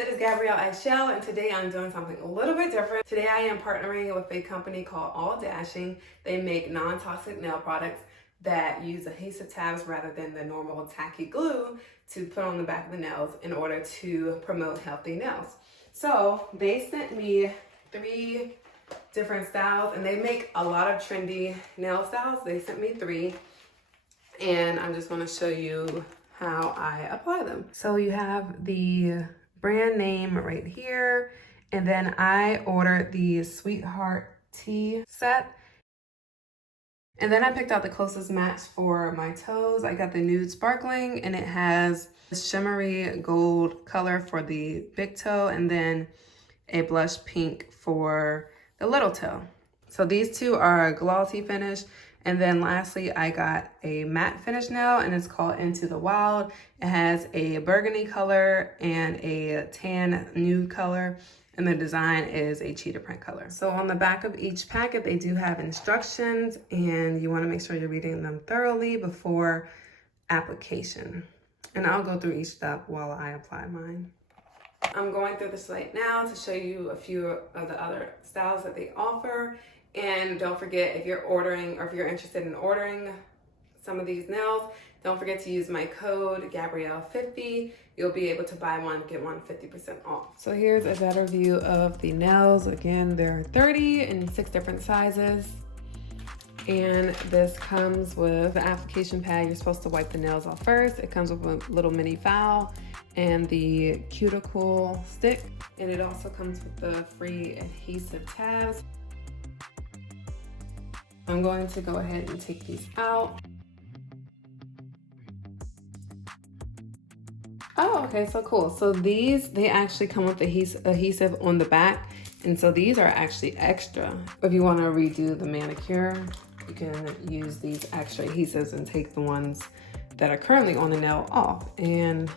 it is Gabrielle Ishell, and today I'm doing something a little bit different. Today I am partnering with a company called All Dashing. They make non-toxic nail products that use adhesive tabs rather than the normal tacky glue to put on the back of the nails in order to promote healthy nails. So they sent me 3 different styles, and they make a lot of trendy nail styles. They sent me 3, and I'm just going to show you how I apply them. So you have the brand name right here, and then I ordered the Sweetheart Tea set, and then I picked out the closest match for my toes. I got the nude sparkling, and it has a shimmery gold color for the big toe, and then a blush pink for the little toe. So these 2 are a glossy finish. And then lastly, I got a matte finish nail, and it's called Into the Wild. It has a burgundy color and a tan nude color, and the design is a cheetah print color. So on the back of each packet, they do have instructions, and you want to make sure you're reading them thoroughly before application. And I'll go through each step while I apply mine. I'm going through this right now to show you a few of the other styles that they offer. And don't forget, if you're ordering or if you're interested in ordering some of these nails, don't forget to use my code Gabrielle50. You'll be able to buy one, get one 50% off. So here's a better view of the nails. Again, there are 30 in 6 different sizes. And this comes with the application pad. You're supposed to wipe the nails off first. It comes with a little mini file and the cuticle stick. And it also comes with the free adhesive tabs. I'm going to go ahead and take these out. Oh, okay, so cool. So these, they actually come with adhesive on the back. And so these are actually extra. If you want to redo the manicure, you can use these extra adhesives and take the ones that are currently on the nail off. And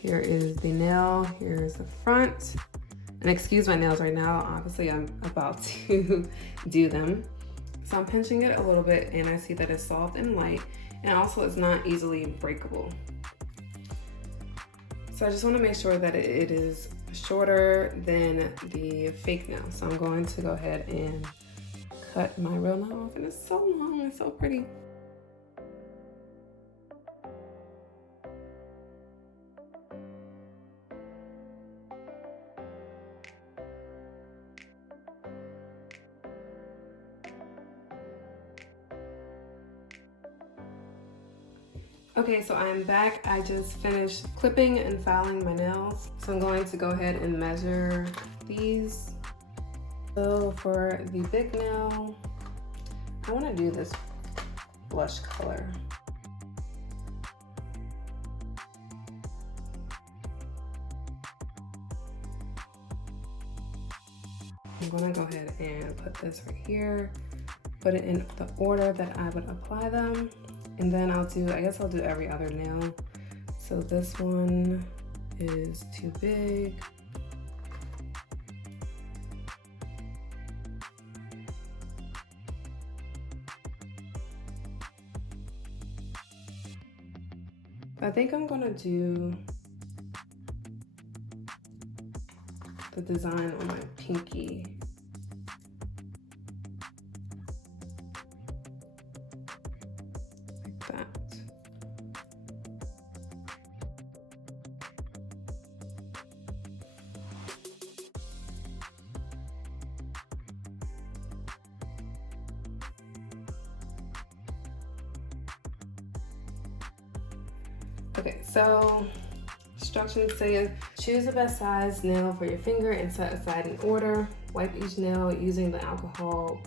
here is the nail, here's the front. And excuse my nails right now, obviously I'm about to do them. So I'm pinching it a little bit, and I see that it's soft and light, and also it's not easily breakable. So I just want to make sure that it is shorter than the fake nail. So I'm going to go ahead and cut my real nail off, and it's so long and so pretty. Okay, so I'm back. I just finished clipping and filing my nails. So I'm going to go ahead and measure these. So for the big nail, I want to do this blush color. I'm going to go ahead and put this right here, put it in the order that I would apply them. And then I guess I'll do every other nail. So this one is too big. I think I'm gonna do the design on my pinky. That. Okay, so instructions say choose the best size nail for your finger and set aside an order. Wipe each nail using the alcohol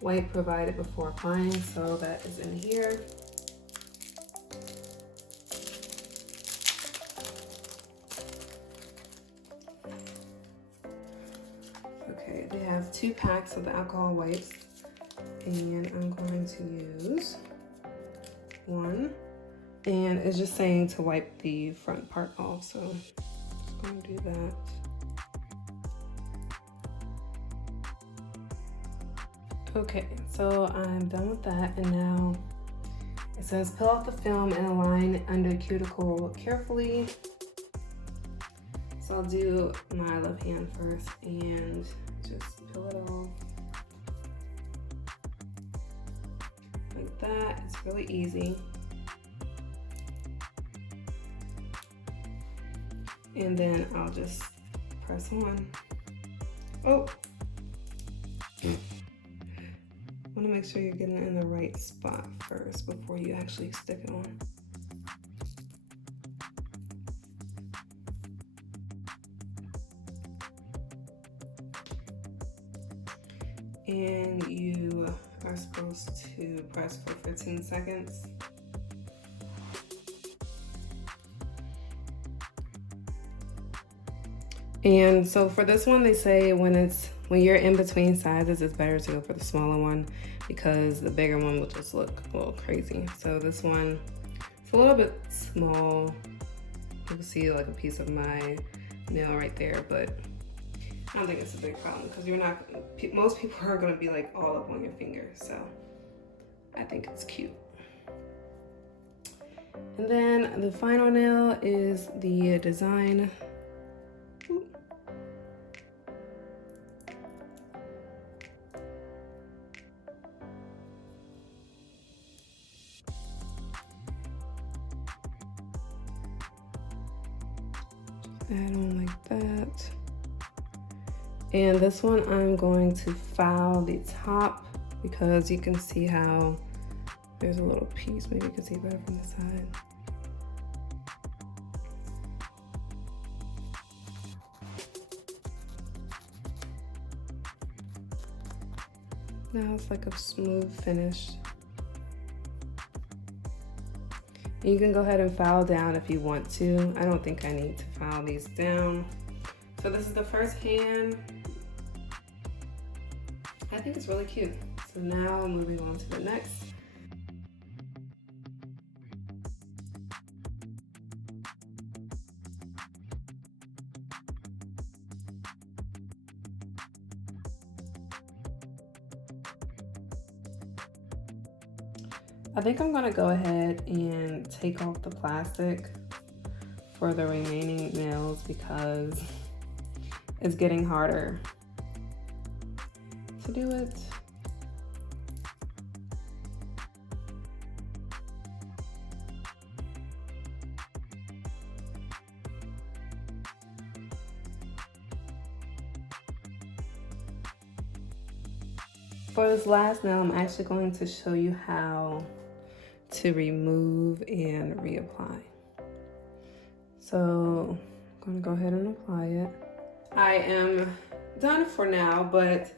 wipe provided before applying, so that is in here. Okay, they have 2 packs of the alcohol wipes, and I'm going to use 1. And it's just saying to wipe the front part off, so I'm just going to do that. Okay, so I'm done with that, and now it says peel off the film and align under cuticle carefully. So I'll do my left hand first and just peel it off. Like that, it's really easy. And then I'll just press on. Oh! Want to make sure you're getting it in the right spot first before you actually stick it on. And you are supposed to press for 15 seconds. And so for this one, they say when you're in between sizes, it's better to go for the smaller one because the bigger one will just look a little crazy. So this one, it's a little bit small. You can see like a piece of my nail right there, but I don't think it's a big problem because most people are gonna be like all up on your finger. So I think it's cute. And then the final nail is the design. Add on like that. And this one I'm going to file the top because you can see how there's a little piece. Maybe you can see better from the side. Now it's like a smooth finish. You can go ahead and file down if you want to. I don't think I need to file these down. So this is the first hand. I think it's really cute. So now moving on to the next. I think I'm gonna go ahead and take off the plastic for the remaining nails because it's getting harder to do it. For this last nail, I'm actually going to show you how to remove and reapply. So I'm gonna go ahead and apply it. I am done for now, but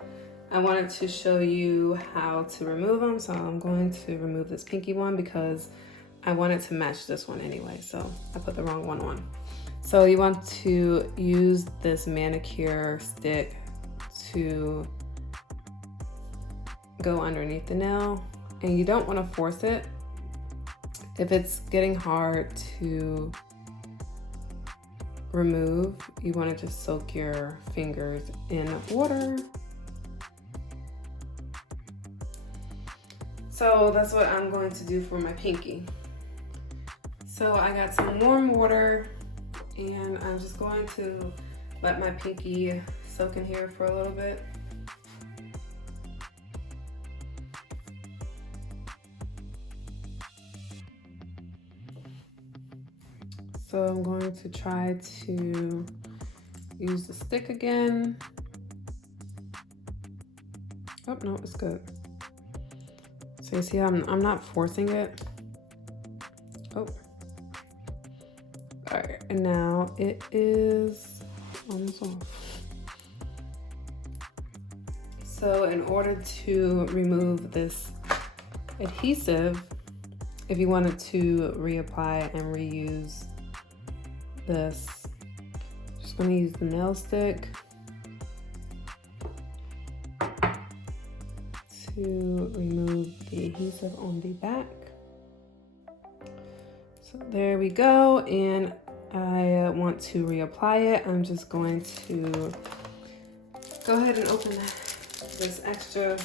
I wanted to show you how to remove them. So I'm going to remove this pinky one because I wanted to match this one anyway. So I put the wrong one on. So you want to use this manicure stick to go underneath the nail, and you don't want to force it. If it's getting hard to remove, you want to just soak your fingers in water. So that's what I'm going to do for my pinky. So I got some warm water and I'm just going to let my pinky soak in here for a little bit. So I'm going to try to use the stick again. Oh, no, it's good. So you see how I'm not forcing it. Oh. All right, and now it is almost off. So in order to remove this adhesive, if you wanted to reapply and reuse this, just going to use the nail stick to remove the adhesive on the back. So there we go, and I want to reapply it. I'm just going to go ahead and open this extra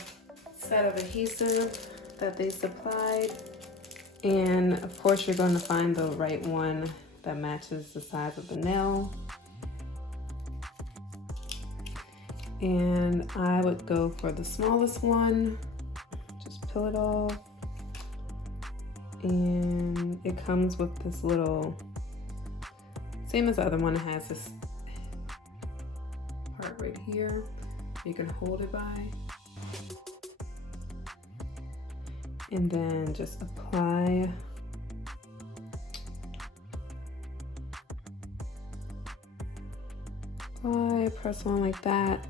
set of adhesive that they supplied, and of course you're going to find the right one that matches the size of the nail. And I would go for the smallest one. Just peel it off. And it comes with this little, same as the other one, it has this part right here you can hold it by. And then just apply. Press on like that,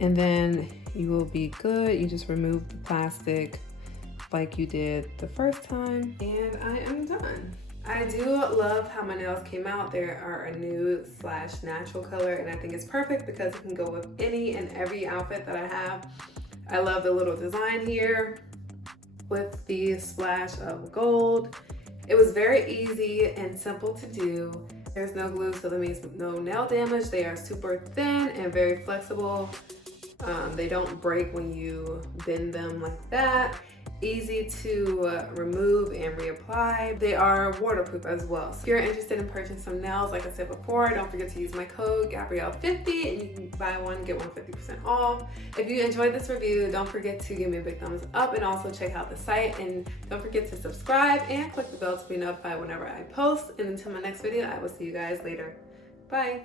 and then you will be good. You just remove the plastic like you did the first time, and I am done. I do love how my nails came out. They are a nude / natural color, and I think it's perfect because it can go with any and every outfit that I have. I love the little design here with the splash of gold. It was very easy and simple to do. There's no glue, so that means no nail damage. They are super thin and very flexible. They don't break when you bend them like that. Easy to remove and reapply. They are waterproof as well. So if you're interested in purchasing some nails, like I said before, don't forget to use my code Gabrielle50 and you can buy one, get one 50% off. If you enjoyed this review, don't forget to give me a big thumbs up and also check out the site, and don't forget to subscribe and click the bell to be notified whenever I post. And until my next video, I will see you guys later. Bye.